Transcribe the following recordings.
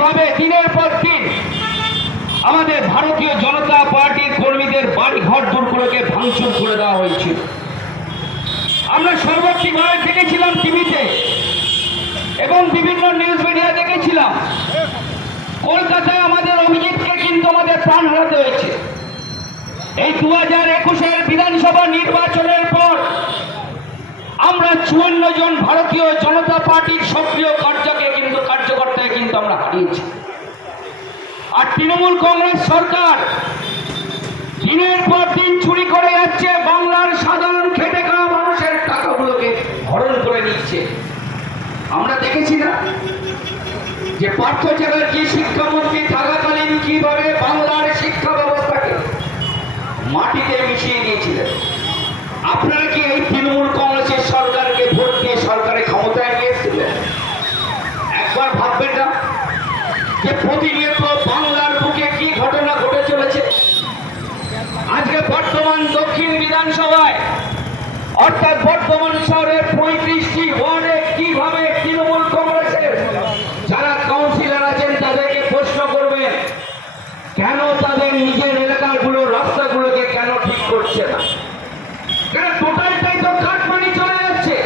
কিভাবে দিনের পর দিন আমাদের ভারতীয় জনতা পার্টির কর্মীদের বাড়ি ঘর দুর্গগুলোকে ভাঙচুর করে দেওয়া হয়েছিল। আমরা সর্বত্রিকভাবে দেখেছিলাম টিভিতে এবং বিভিন্ন নিউজ মিডিয়া দেখেছিলাম। কলকাতায় আমাদের অভিজিৎকে কিন্তু আমাদের প্রাণ হারাতে হয়েছে। এই 2021-এর বিধানসভা নির্বাচনের পর আমরা 54 জন ভারতীয় জনতা পার্টির সক্রিয় কার্যকর্তাকে কিন্তু আমরা হারিয়েছি। আর তৃণমূল কংগ্রেস সরকার দিনের পর দিন চুরি করে যাচ্ছে, বাংলার সাধারণ খেটে খাওয়া মানুষের টাকাগুলোকে হরণ করে নিচ্ছে। আমরা দেখেছি না যে পার্থ চ্যাটার্জি শিক্ষামন্ত্রী থাকাকালীন কিভাবে বাংলার শিক্ষা ব্যবস্থাকে মাটিতে মিশিয়ে দিয়েছিলেন। আপনারা কি এই তৃণমূল কংগ্রেসের সরকারকে ভোট দিয়ে সরকারের ক্ষমতায় নিয়েছিলেন? একবার ভাববেন না যে প্রতিনিয়ত বাংলার বুকে কি ঘটনা ঘটে চলেছে। আজকে বর্তমান দক্ষিণ বিধানসভায় অর্থাৎ বর্তমান শহরের 35টি ওয়ার্ডে কিভাবে তৃণমূল কংগ্রেসের যারা কাউন্সিলর আছেন তাদেরকে প্রশ্ন করবেন কেন তাদের নিজের এলাকাগুলো রাস্তাগুলোকে কেন ঠিক করছে না। কেন টোটালটাই তো কাটমানি চলে যাচ্ছে।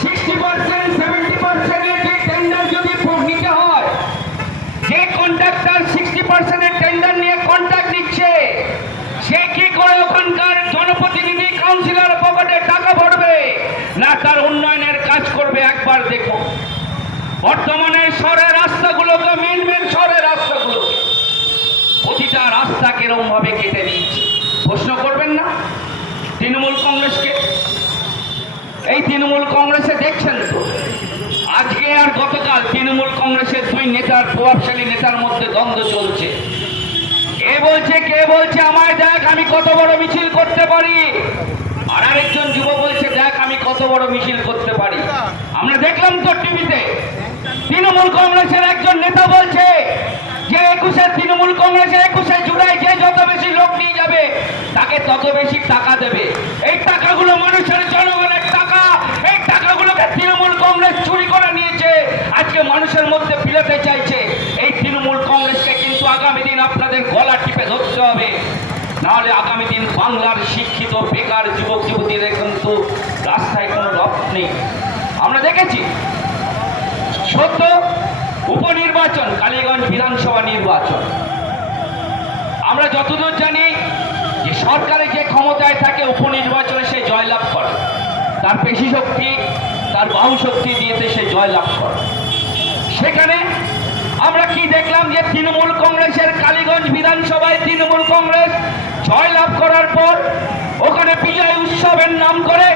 60% 70% এর যে টেন্ডার যদি নিতে হয়, যে কন্ট্রাক্টর 60% এর টেন্ডার নিয়ে কন্ট্রাক্ট দিচ্ছে, সে কি করে ওখানকার জনপ্রতিনিধি কাউন্সিলর পকেটে টাকা ভরবে না তার উন্নয়নের কাজ করবে? একবার দেখুন বর্তমানে শহরের রাস্তাগুলোকে, মেন শহরের রাস্তাগুলোকে, প্রতিটা রাস্তা কিরকম ভাবে কেটে দিচ্ছে। প্রশ্ন করবেন না তৃণমূল কংগ্রেসকে? এই তৃণমূল কংগ্রেসে দেখছেন তো আজকে আর গতকাল তৃণমূল কংগ্রেসের দুই নেতার, প্রভাবশালী নেতার মধ্যে দ্বন্দ্ব চলছে। কে বলছে আমায় দেখ আমি কত বড় মিছিল করতে পারি, আর আরেকজন যুব বলছে দেখ আমি কত বড় মিছিল করতে পারি। আমরা দেখলাম তো টিভিতে তৃণমূল কংগ্রেসের একজন নেতা বলছে যে তৃণমূল কংগ্রেসের 21শে জুলাই যে যত বেশি লোক নিয়ে যাবে তাকে তত বেশি টাকা দেবে। এই টাকাগুলো মানুষের জনগণের টাকা, এই টাকাগুলোকে তৃণমূল কংগ্রেস চুরি করে নিয়েছে, আজকে মানুষের মধ্যে ফিরাতে চাইছে। এই তৃণমূল কংগ্রেসকে কিন্তু আগামী দিন আপনাদের গলা টিপে ধরতে হবে, নাহলে আগামী দিন বাংলার শিক্ষিত বেকার যুবক যুবতীদের কিন্তু রাস্তায় কোনো রব নেই। আমরা দেখেছি সত্য উপনির্বাচন, কালীগঞ্জ বিধানসভা নির্বাচন, আমরা যতদূর জানি যে সরকারে যে ক্ষমতায় থাকে উপনির্বাচনে সে জয়লাভ করে, তার পেশি শক্তি, তার বাহু শক্তি দিয়েতে সে জয়লাভ করে। সেখানে আমরা কি দেখলাম যে তৃণমূল কংগ্রেসের কালীগঞ্জ বিধানসভায় তৃণমূল কংগ্রেস জয়লাভ করার পর ওখানে বিজয় উৎসবের নাম করে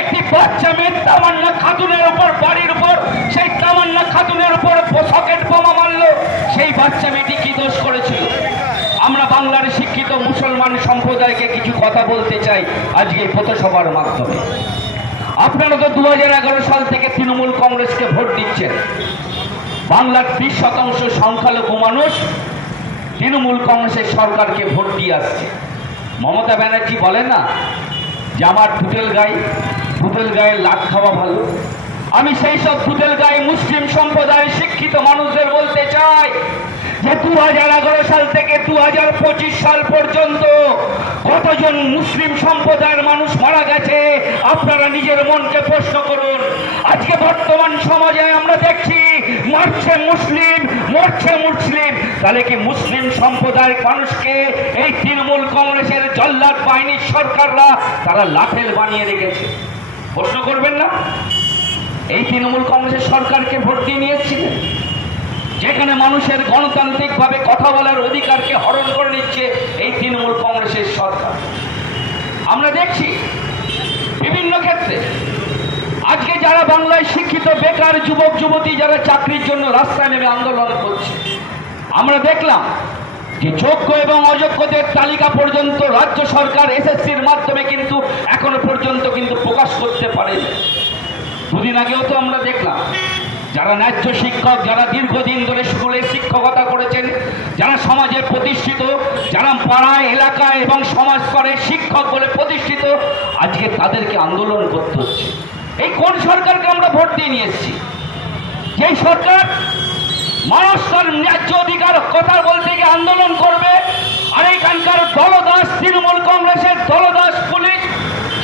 একটি বাচ্চা মেয়ে তামান্না খাতুনের উপর, বাড়ির উপর সেই তামান্না খাতুনের উপর সকেট বোমা মারল। সেই বাচ্চা মেয়েটি কি দোষ করেছিল? আমরা বাংলার শিক্ষিত মুসলমান সম্প্রদায়কে কিছু কথা বলতে চাই আজকে এই পথসভার মাধ্যমে। আপনারা তো 2011 সাল থেকে তৃণমূল কংগ্রেসকে ভোট দিচ্ছেন। বাংলার 20% সংখ্যালঘু মানুষ তৃণমূল কংগ্রেসের সরকারকে ভোট দিয়ে আসছে। মমতা ব্যানার্জি বলে না যে আমার দুধেল গায়ে লাখ খাওয়া ভালো। আমি সেই সব দুধেল গায়ে মুসলিম সম্প্রদায়ের শিক্ষিত মানুষদের বলতে চাই যে 2011 সাল থেকে 2025 সাল পর্যন্ত কতজন মুসলিম সম্প্রদায়ের মানুষ মারা গেছে আপনারা নিজের মনকে প্রশ্ন করুন। আজকে বর্তমান সমাজে আমরা দেখছি মারছে মুসলিম, মরছে মুসলিম। তাহলে কি মুসলিম সম্প্রদায়ের মানুষকে এই তৃণমূল কংগ্রেসের জল্লাদ বাহিনীর সরকাররা তারা লাঠেল বানিয়ে রেখেছে? প্রশ্ন করবেন না? এই তৃণমূল কংগ্রেসের সরকারকে ভোট দিয়ে নিয়েছিলেন, যেখানে মানুষের গণতান্ত্রিকভাবে কথা বলার অধিকারকে হরণ করে নিচ্ছে এই তৃণমূল কংগ্রেসের সরকার। আমরা দেখছি বিভিন্ন ক্ষেত্রে আজকে যারা বাংলায় শিক্ষিত বেকার যুবক যুবতী যারা চাকরির জন্য রাস্তায় নেমে আন্দোলন করছে, আমরা দেখলাম যে যোগ্য এবং অযোগ্যদের তালিকা পর্যন্ত রাজ্য সরকার এসএসসির মাধ্যমে কিন্তু এখনো পর্যন্ত কিন্তু প্রকাশ করতে পারেনি। দুদিন আগেও তো আমরা দেখলাম যারা ন্যায্য শিক্ষক, যারা দীর্ঘদিন ধরে স্কুলে শিক্ষকতা করেছেন, যারা সমাজে প্রতিষ্ঠিত, যারা পাড়ায় এলাকায় এবং সমাজ স্তরে শিক্ষক বলে প্রতিষ্ঠিত, আজকে তাদেরকে আন্দোলন করতে হচ্ছে। এই কোন সরকারকে আমরা ভোট দিয়ে নিয়ে এসেছি? যে সরকার মানুষ তার ন্যায্য অধিকার কথা বলতে গিয়ে আন্দোলন করবে, আর এখানকার দলদাস তৃণমূল কংগ্রেসের দলদাস পুলিশ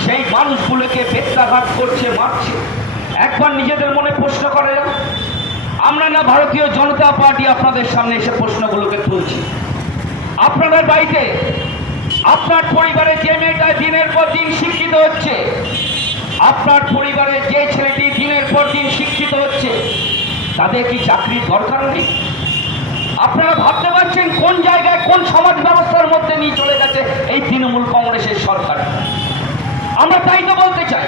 সেই মানুষগুলোকে বেত্রাঘাত করছে, মারছে। একবার নিজেদের মনে প্রশ্ন করে না, আমরা না ভারতীয় জনতা পার্টি আপনাদের সামনে এসে প্রশ্নগুলোকে তুলছি। আপনাদের বাড়িতে আপনার পরিবারে যে মেয়েটা দিনের পর দিন শিক্ষিত হচ্ছে, আপনার পরিবারে যে ছেলেটি দিনের পর দিন শিক্ষিত হচ্ছে, তাদের কি চাকরির দরকার নেই? আপনারা ভাবতে পারছেন কোন জায়গায় কোন সমাজ ব্যবস্থার মধ্যে নিয়ে চলে গেছে এই তৃণমূল কংগ্রেসের সরকার? আমরা তাই তো বলতে চাই,